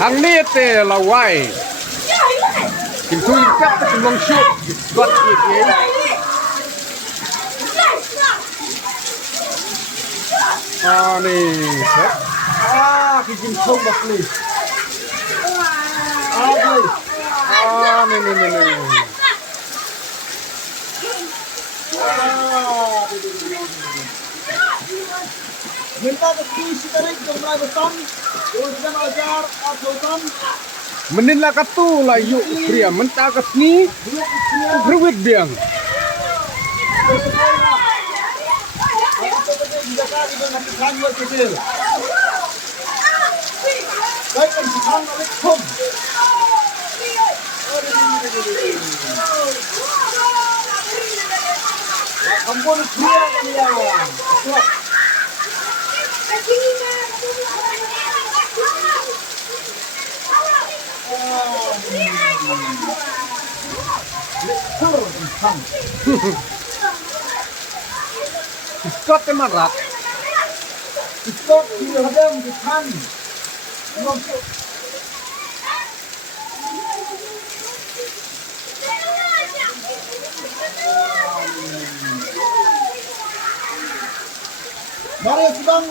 hàng nít tê là quay kinh thui phép cái mông chuột gọt gì thế nè cái kinh thông bạc nè nè mynta katne sitarik jumlah beton, urusan ajar atau beton. Menila katto la yuk phria mynta kattne Khyrwit biang. Ampun phria kalian. Scott cái mặt rạc Scott thì hadam di than. Mari sedang